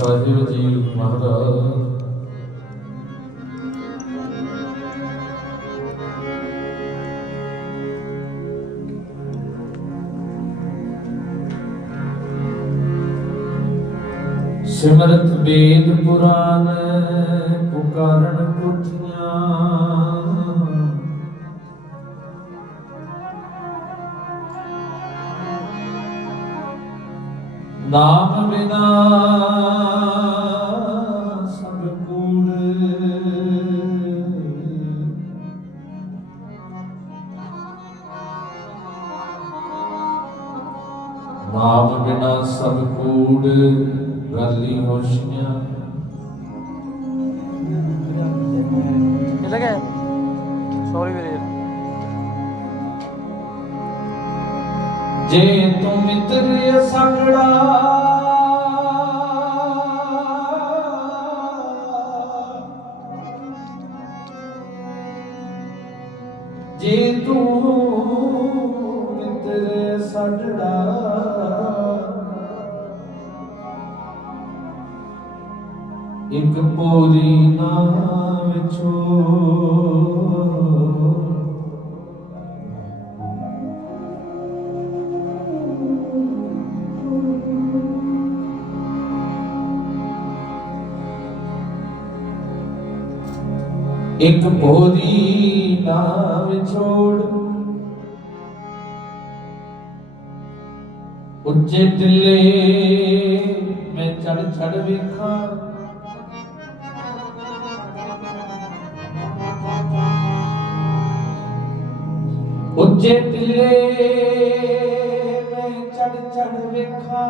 ਸਾਹਿਬ ਜੀ ਮਹਾਰਾਜ। ਸਿਮਰਤ ਵੇਦ ਪੁਰਾਨ ਪੁਕਾਰਨ ਪੁੱਠੀਆਂ। ਨਾਮ ਬਿਨਾ ਸਭ ਕੂੜ ਗਾਲੀ ਹੋਸ਼ੀਆਂ ਸੌਰੀ ਵੀਰੇ। ਜੇ ਤੂੰ ਮਿੱਤਰ ਸੰਗੜਾ ਜੇ ਤੂੰ ਮਿੱਤਰ ਸੰਗੜਾ ਇੱਕ ਪੋਰੀ ਨਾ ਵਿਛੋ ਇੱਕ ਬੋਦੀ ਨਾ ਵਿਛੋੜ। ਉੱਚੇ ਟਿੱਲੇ ਮੈਂ ਚੜ ਚੜ ਵੇਖਾਂ। ਉੱਚੇ ਟਿੱਲੇ ਮੈਂ ਚੜ ਚੜ ਵੇਖਾਂ।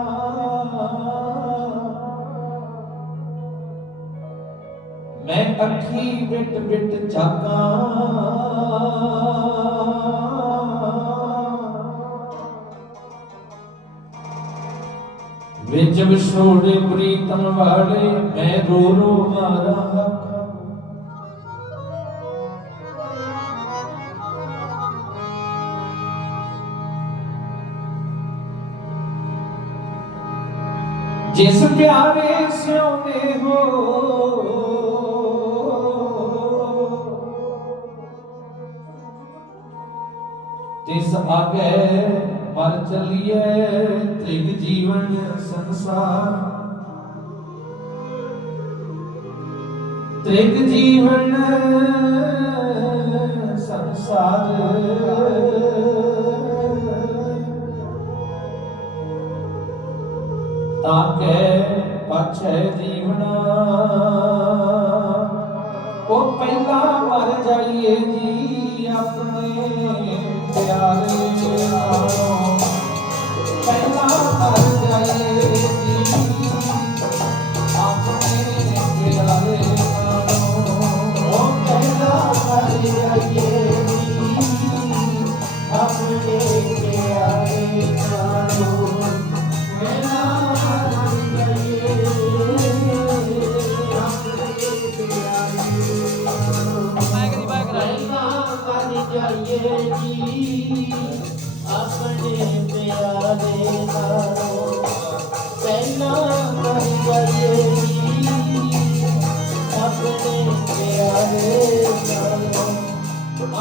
ਮੈਂ ਅੱਖੀ ਬਿਟ ਬਿਟ ਝਾਕਾਂ। ਵਿੱਚ ਵਿਛੋੜੇ ਪ੍ਰੀਤਮ ਵਾਲੇ ਮੈਂ ਰੋ ਰੋ ਮਾਰਾ ਜਿਸ ਪਿਆਰੇ ਸਿਉਨੇ ਹੋ। ਤਿਸ ਆਗੇ ਮਰ ਚਲੀਏ ਤ੍ਰਿਗ ਜੀਵਨ ਸੰਸਾਰ। ਤ੍ਰਿਗ ਜੀਵਨ ਸੰਸਾਰ। ਤਾਕੇ ਪਛੇ ਜੀਵਨਾ। ਉਹ ਪਹਿਲਾ ਮਰ ਜਾਈਏ ਜੀ।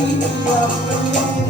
ਜੀ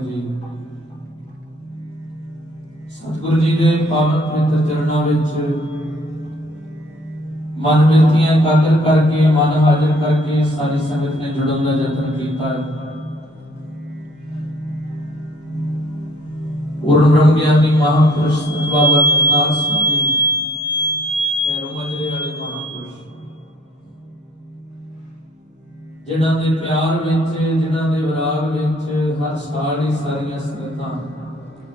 ਸਤ ਜੀ। ਸਤਿਗੁਰੂ ਜੀ ਦੇ ਪਾਵਨ ਪਵਿੱਤਰ ਚਰਨਾਂ ਵਿੱਚ ਮਨ ਮਿਲਤੀਆਂ ਕਾਦਰ ਕਰਕੇ, ਮਨ ਹਾਜ਼ਰ ਕਰਕੇ ਸਾਰੀ ਸੰਗਤ ਨੇ ਜੁੜਨ ਦਾ ਯਤਨ ਕੀਤਾ। ਪੂਰਨ ਬ੍ਰਹਮ ਗਿਆਨੀ ਮਹਾਪੁਰਸ਼ ਬਾਬਾ ਕਰਤਾਰ ਸਿੰਘ ਜੀ, ਪੈਰੋਂ ਮਜਰੇ ਵਾਲੇ ਮਹਾਪੁਰਸ਼। ਜਿਨ੍ਹਾਂ ਦੇ ਪਿਆਰ ਵਿੱਚ, ਜਿਨ੍ਹਾਂ ਦੇ ਵਿਰਾਗ ਵਿੱਚ ਹਰ ਸਾਲ ਹੀ ਸਾਰੀਆਂ ਸੰਗਤਾਂ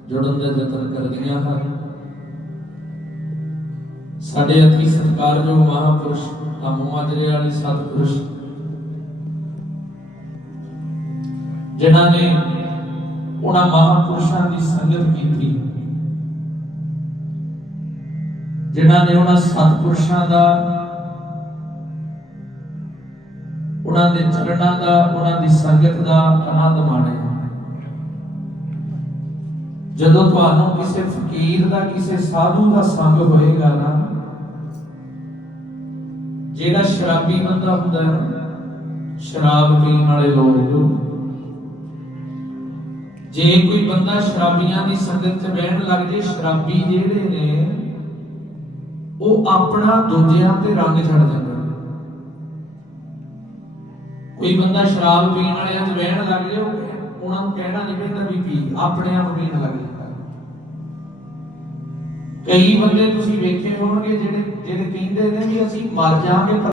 ਜੁੜਨ ਦਾ ਯਤਨ ਕਰਦੀਆਂ ਹਨ। ਸਾਡੇ ਅਤੀ ਸਤਿਕਾਰਯੋਗ ਮਹਾਪੁਰਸ਼ ਕੰਮ ਵਾਲੇ ਸਤਿਪੁਰਸ਼, ਜਿਨ੍ਹਾਂ ਨੇ ਉਹਨਾਂ ਮਹਾਪੁਰਸ਼ਾਂ ਦੀ ਸੰਗਤ ਕੀਤੀ, ਜਿਨ੍ਹਾਂ ਨੇ ਉਹਨਾਂ ਸਤਿਪੁਰਸ਼ਾਂ ਦਾ, ਉਹਨਾਂ ਦੇ ਚਰਨਾਂ ਦਾ, ਉਹਨਾਂ ਦੀ ਸੰਗਤ ਦਾ ਆਨੰਦ ਮਾਣਿਆ। ਜਦੋਂ ਤੁਹਾਨੂੰ ਕਿਸੇ ਫਕੀਰ ਦਾ, ਕਿਸੇ ਸਾਧੂ ਦਾ ਸੰਗ ਹੋਏਗਾ ਨਾ, ਜਿਹੜਾ ਸ਼ਰਾਬੀ ਬੰਦਾ ਹੁੰਦਾ ਹੈ, ਸ਼ਰਾਬ ਪੀਣ ਵਾਲੇ ਲੋਕ ਜੇ ਕੋਈ ਬੰਦਾ ਸ਼ਰਾਬੀਆਂ ਦੀ ਸੰਗਤ 'ਚ ਬਹਿਣ ਲੱਗ ਜੇ, ਸ਼ਰਾਬੀ ਜਿਹੜੇ ਨੇ, ਉਹ ਆਪਣਾ ਦੂਜਿਆਂ ਤੇ ਰੰਗ ਛੱਡ ਜਾਂਦੇ ਕੋਈ ਬੰਦਾ ਸ਼ਰਾਬ ਪੀਣ ਵਾਲਿਆਂ 'ਚ ਬਹਿਣ ਲੱਗ ਜੇ, ਉਹ ਉਹਨਾਂ ਨੂੰ ਕਹਿਣਾ ਨਹੀਂ ਪੈਂਦਾ ਵੀ ਪੀ ਆਪਣੇ ਆਪ ਪੀਣ ਲੱਗ ਜਾਂਦਾ। ਕਈ ਬੰਦੇ ਤੁਸੀਂ ਵੇਖੇ ਹੋਣਗੇ ਜਿਹੜੇ ਜਿਹੜੇ ਕਹਿੰਦੇ ਨੇ ਵੀ ਅਸੀਂ ਮਰ ਜਾਾਂਗੇ